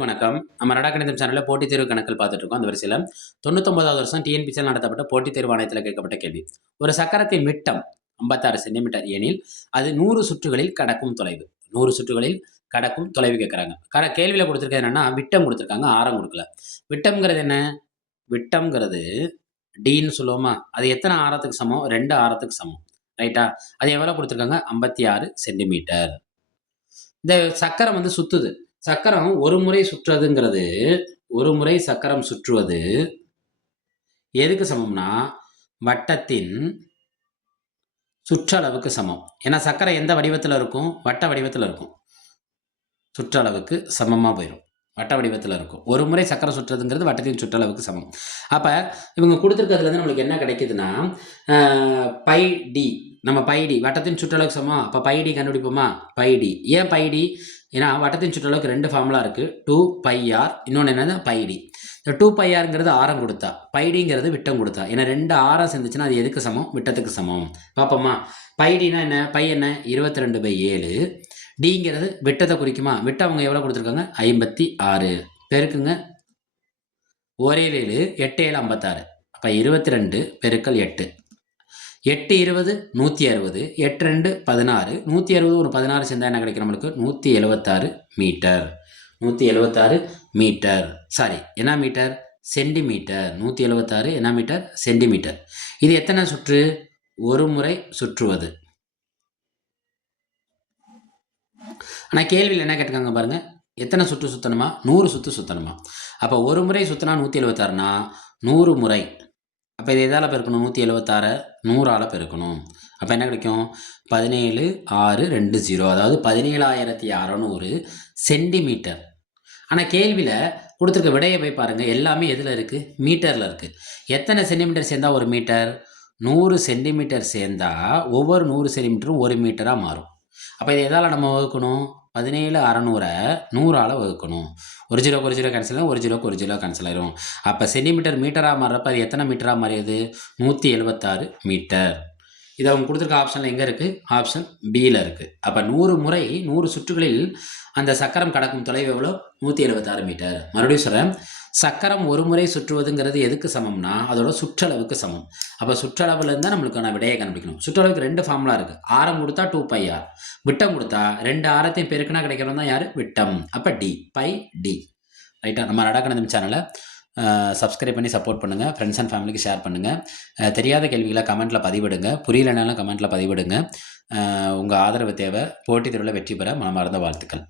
வணக்கம். நம்ம நடா கணிதம் சேனல்ல போட்டித் தேர்வு கணக்குகள் பார்த்துட்டு இருக்கோம். அந்த வரிசையில 99வது வருஷம் டிஎன்பிசியில் நடத்தப்பட்ட போட்டித் தேர்வு ஆணையத்தில் கேட்கப்பட்ட கேள்வி. ஒரு சக்கரத்தின் விட்டம் 56 சென்டிமீட்டர் எனில் அது 100 சுற்றுகளில் கடக்கும் தொலைவு. 100 சுற்றுகளில் கடக்கும் தொலைவு கேட்கறாங்க. கேள்வியில கொடுத்திருக்கிறது என்னன்னா, விட்டம் கொடுத்திருக்காங்க, ஆரம் கொடுக்கல. விட்டம்ங்கிறது என்ன? விட்டம்ங்கிறது டின்னு சொல்லுவோமா? அது எத்தனை ஆரத்துக்கு சமம்? 2 ஆரத்துக்கு சமம். ரைட்டா? அது எவ்வளவு கொடுத்திருக்காங்க? 56 சென்டிமீட்டர். இந்த சக்கரம் வந்து சுத்துது. சக்கரம் ஒரு முறை சுற்றுறதுங்கிறது ஒரு முறை சக்கரம் சுற்றுவது எதுக்கு சமம்னா வட்டத்தின் சுற்றளவுக்கு சமம். ஏன்னா சக்கரம் எந்த வடிவத்தில் இருக்கும்? வட்ட வடிவத்தில் இருக்கும். சுற்றளவுக்கு சமமாக போயிடும். வட்ட வடிவத்தில் இருக்கும். ஒரு முறை சக்கரம் சுற்றுறதுங்கிறது வட்டத்தின் சுற்றளவுக்கு சமம். அப்போ இவங்க கொடுத்துருக்கிறதுலேருந்து நம்மளுக்கு என்ன கிடைக்குதுன்னா பை டி. நம்ம பைடி வட்டத்தின் சுற்றளவுக்கு சமம். அப்போ பைடி கண்டுபிடிப்போமா? பைடி. ஏன் பைடி? ஏன்னா வட்டத்தின் சுற்றளவுக்கு 2 ஃபார்முலா இருக்குது. 2πr, இன்னொன்று என்னது பைடி. இந்த 2πrங்கிறது ஆரம் கொடுத்தா, பைடிங்கிறது விட்டம் கொடுத்தா. ஏன்னா 2 ஆரம் சேர்ந்துச்சுன்னா அது எதுக்கு சமம்? விட்டத்துக்கு சமம். பார்ப்போமா? பைடினா என்ன? பை என்ன? 22/7. டிங்கிறது விட்டத்தை குறிக்குமா? விட்டம் அவங்க எவ்வளோ கொடுத்துருக்காங்க? 56. பெருக்குங்க. ஒரே 7 8 7 56. அப்போ 22 பெருக்கல் 8. 8 20 160. 8 2 16. 160 ஒரு 16 சேர்ந்தா என்ன கிடைக்கும் நம்மளுக்கு? 176 மீட்டர். 176 மீட்டர். சாரி, என்ன மீட்டர்? சென்டிமீட்டர். 176 என்ன மீட்டர்? சென்டிமீட்டர். இது எத்தனை சுற்று? ஒரு முறை சுற்றுவது. ஆனால் கேள்வியில் என்ன கேட்டிருக்காங்க பாருங்க, எத்தனை சுற்று சுற்றணுமா? 100 சுற்று சுற்றணுமா? அப்போ ஒரு முறை சுற்றினா 176னா 100 முறை. அப்போ இது எதால் பெருக்கணும்? 176 100ஆல் பெருக்கணும். அப்போ என்ன கிடைக்கும்? 17 6 2 0, அதாவது 17,600 சென்டிமீட்டர். ஆனால் கேள்வியில் கொடுத்துருக்க விடையை போய் பாருங்கள், எல்லாமே எதில் இருக்குது? மீட்டரில் இருக்குது. எத்தனை சென்டிமீட்டர் சேர்ந்தால் ஒரு மீட்டர்? 100 சென்டிமீட்டர் சேர்ந்தால் ஒவ்வொரு 100 சென்டிமீட்டரும் 1 மீட்டராக மாறும். அப்போ இது எதால் நம்ம வகுக்கணும்? 17,600 100ஆல் வகுக்கணும். ஒரு ஜீரோக்கு ஒரு ஜீரோ கேன்சல் ஆகும், ஒரு ஜீரோக்கு ஒரு ஜீரோ கேன்சல் ஆயிரும். அப்போ சென்டிமீட்டர் மீட்டராக மாறுறப்ப அது எத்தனை மீட்டராக மாறியது? 176 மீட்டர். இது அவங்க கொடுத்துருக்க ஆப்ஷனில் எங்கே இருக்குது? ஆப்ஷன் பியில் இருக்குது. அப்போ 100 முறை 100 சுற்றுகளில் அந்த சக்கரம் கடக்கும் தொலைவு எவ்வளோ? 176 மீட்டர். மறுபடியும் சொல்கிறேன், சக்கரம் ஒரு முறை சுற்றுவதுங்கிறது எதுக்கு சமம்னா அதோட சுற்றளவுக்கு சமம். அப்போ சுற்றளவில் இருந்தால் நம்மளுக்கான விடையை கண்டுபிடிக்கணும். சுற்றளவுக்கு 2 ஃபார்முலா இருக்குது. ஆரம் கொடுத்தா 2πr, விட்டம் கொடுத்தா 2 ஆரத்தையும் பெருக்கினா கிடைக்கிறோம் தான் யார்? விட்டம். அப்போ டி, பை டி. ரைட்டா? நம்ம நடக்கணும் சேனலை சப்ஸ்கிரைப் பண்ணி சப்போர்ட் பண்ணுங்கள். ஃப்ரெண்ட்ஸ் அண்ட் ஃபேமிலிக்கு ஷேர் பண்ணுங்கள். தெரியாத கேள்விகளை கமெண்ட்டில் பதிவிடுங்க. புரியலைனாலும் கமெண்ட்டில் பதிவிடுங்க. உங்கள் ஆதரவு தேவை. போட்டித் தேர்வில் வெற்றி பெற மனமார்ந்த வாழ்த்துக்கள்.